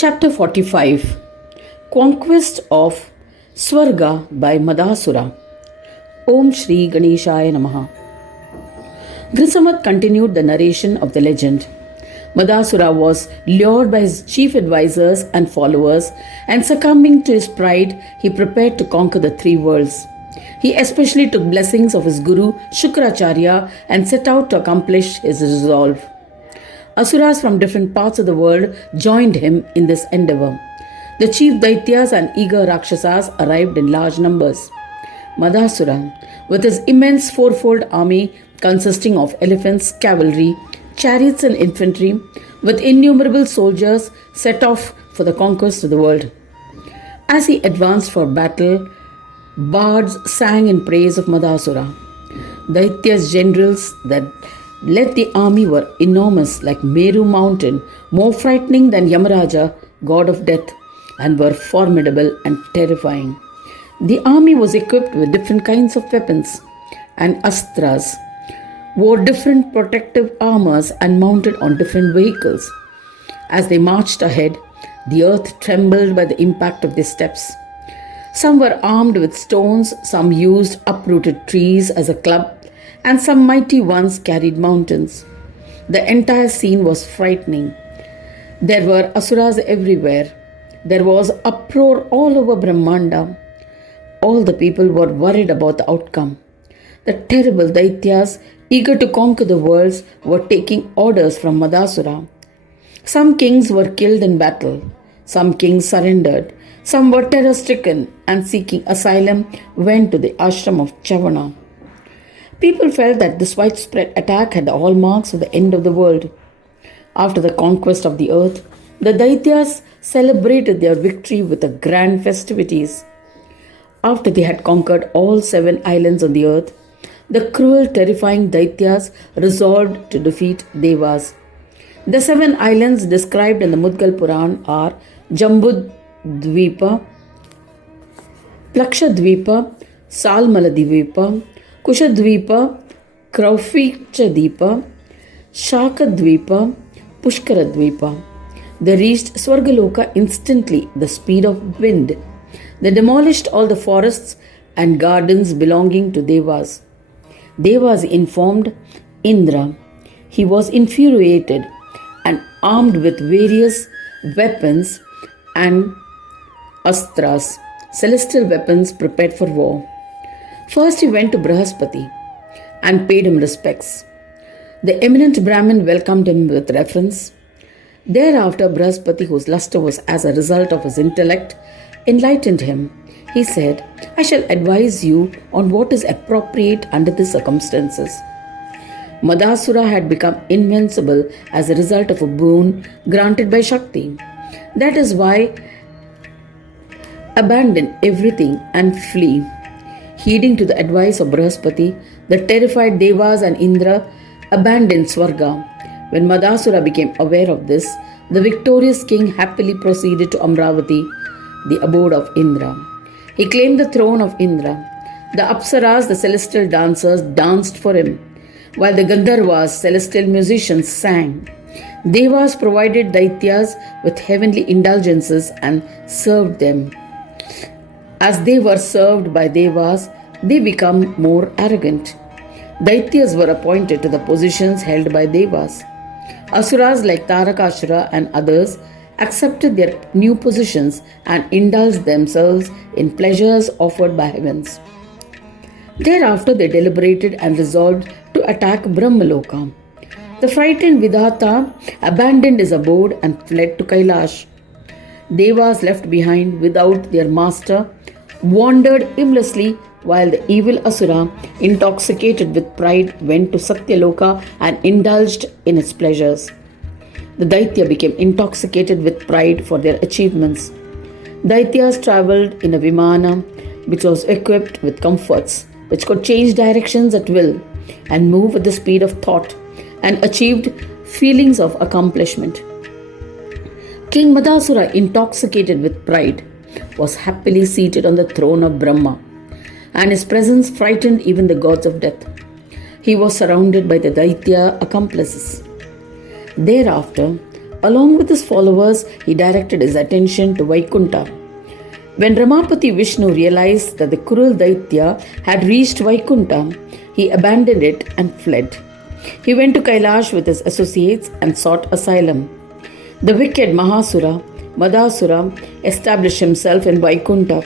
Chapter 45 Conquest of Swarga by Madasura. Om Sri Ganesha Namaha. Grismat continued the narration of the legend. Madasura was lured by his chief advisors and followers, and succumbing to his pride, he prepared to conquer the three worlds. He especially took blessings of his guru Shukra Acharya and set out to accomplish his resolve. Asuras from different parts of the world joined him in this endeavor. The chief Daityas and eager Rakshasas arrived in large numbers. Madasura, with his immense fourfold army consisting of elephants, cavalry, chariots and infantry, with innumerable soldiers, set off for the conquest of the world. As he advanced for battle, bards sang in praise of Madasura. Daityas' generals that led the army were enormous like Meru mountain, more frightening than Yamaraja, god of death, and were formidable and terrifying. The army was equipped with different kinds of weapons, and Asuras wore different protective armors and mounted on different vehicles. As they marched ahead, the earth trembled by the impact of their steps. Some were armed with stones, some used uprooted trees as a club, and some mighty ones carried mountains. The entire scene was frightening. There were Asuras everywhere. There was uproar all over Brahmanda. All the people were worried about the outcome. The terrible Daityas, eager to conquer the worlds, were taking orders from Madasura. Some kings were killed in battle. Some kings surrendered. Some were terror-stricken and seeking asylum went to the ashram of Chavana. People felt that this widespread attack had the hallmarks of the end of the world. After the conquest of the earth, the Daityas celebrated their victory with a grand festivities. After they had conquered all 7 islands on the earth, the cruel, terrifying Daityas resolved to defeat Devas. The 7 islands described in the Mudgal Purana are Jambudvipa, Plakshadvipa, Salmaladvipa, Kushadvipa, Kraufichadvipa, Shakadvipa, Pushkaradvipa. They reached Swargaloka instantly, the speed of wind. They demolished all the forests and gardens belonging to Devas. Devas informed Indra. He was infuriated and armed with various weapons and Asuras, celestial weapons prepared for war. First he went to Brihaspati and paid him respects. The eminent Brahmin welcomed him with reverence. Thereafter Brihaspati, whose luster was as a result of his intellect, enlightened him. He said, "I shall advise you on what is appropriate under the circumstances." Madasura had become invincible as a result of a boon granted by Shakti. That is why abandon everything and flee. Heeding to the advice of Brihaspati, the terrified Devas and Indra abandoned Swarga. When Madasura became aware of this, the victorious king happily proceeded to Amravati, the abode of Indra. He claimed the throne of Indra. The Apsaras, the celestial dancers, danced for him, while the Gandharvas, celestial musicians, sang. Devas provided Daityas with heavenly indulgences and served them. As they were served by Devas, they became more arrogant. Daityas were appointed to the positions held by Devas. Asuras like Tarakasura and others accepted their new positions and indulged themselves in pleasures offered by heavens. Thereafter they deliberated and resolved to attack Brahmaloka. The frightened Vidhata abandoned his abode and fled to Kailash. Devas left behind without their master wandered aimlessly, while the evil Asura, intoxicated with pride, went to Satyaloka and indulged in its pleasures. The Daitya became intoxicated with pride for their achievements. Daityas travelled in a Vimana which was equipped with comforts, which could change directions at will and move with the speed of thought, and achieved feelings of accomplishment. King Madasura, intoxicated with pride, was happily seated on the throne of Brahma, and his presence frightened even the gods of death. He was surrounded by the Daitya accomplices. Thereafter, Along with his followers, he directed his attention to Vaikunta. When Ramapati Vishnu realized that the cruel Daitya had reached Vaikunta, he abandoned it and fled. He went to Kailash with his associates and sought asylum. The wicked Madasura, established himself in Vaikunta.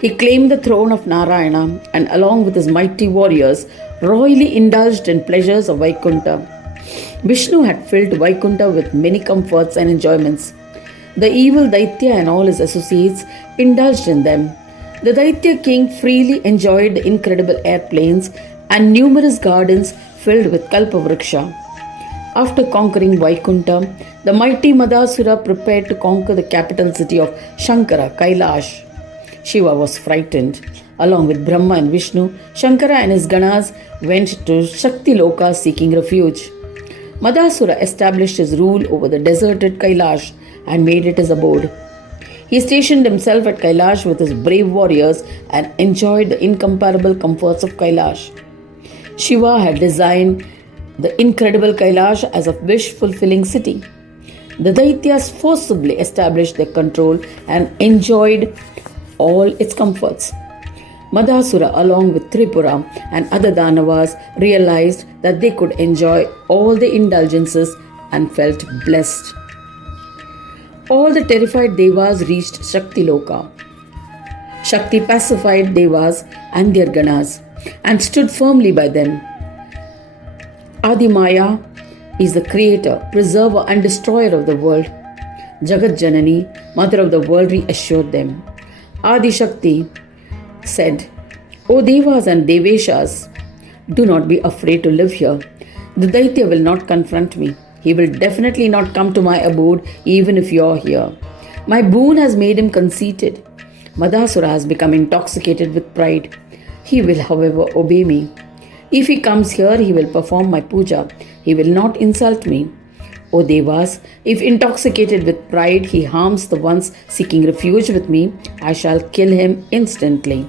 He claimed the throne of Narayana and, along with his mighty warriors, royally indulged in pleasures of Vaikunta. Vishnu had filled Vaikunta with many comforts and enjoyments. The evil Daitya and all his associates indulged in them. The Daitya king freely enjoyed the incredible airplanes and numerous gardens filled with Kalpavriksha. After conquering Vaikunta, the mighty Madasura prepared to conquer the capital city of Shankara, Kailash. Shiva was frightened. Along with Brahma and Vishnu, Shankara and his Ganas went to Shakti Loka seeking refuge. Madasura established his rule over the deserted Kailash and made it his abode. He stationed himself at Kailash with his brave warriors and enjoyed the incomparable comforts of Kailash. Shiva had designed the incredible Kailash as a wish-fulfilling city. The Daityas forcibly established their control and enjoyed all its comforts. Madasura, along with Tripura and other Danavas, realized that they could enjoy all the indulgences and felt blessed. All the terrified Devas reached Shakti Loka. Shakti pacified Devas and their Ganas and stood firmly by them. Adimaya is the creator, preserver and destroyer of the world. Jagat Janani, mother of the world, reassured them. Adi Shakti said, O Devas and Deveshas, do not be afraid to live here. The Daitya will not confront me. He will definitely not come to my abode even if you are here. My boon has made him conceited. Madasura has become intoxicated with pride. He will, however, obey me. If he comes here, he will perform my puja. He will not insult me. O Devas, if intoxicated with pride he harms the ones seeking refuge with me, I shall kill him instantly.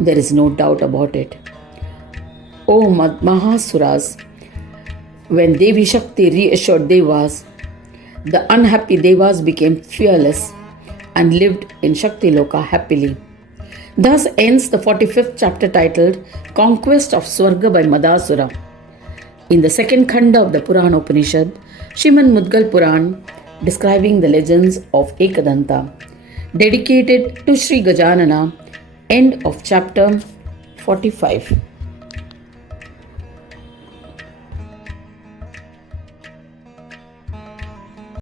There is no doubt about it. O Mahasuras, when Devi Shakti reassured Devas, the unhappy Devas became fearless and lived in Shakti Loka happily. Thus ends the 45th chapter titled Conquest of Swarga by Madasura. In the second khanda of the Puran Upanishad, Srimad Mudgal Purana, describing the legends of Ekadanta, dedicated to Sri Gajanana, end of chapter 45.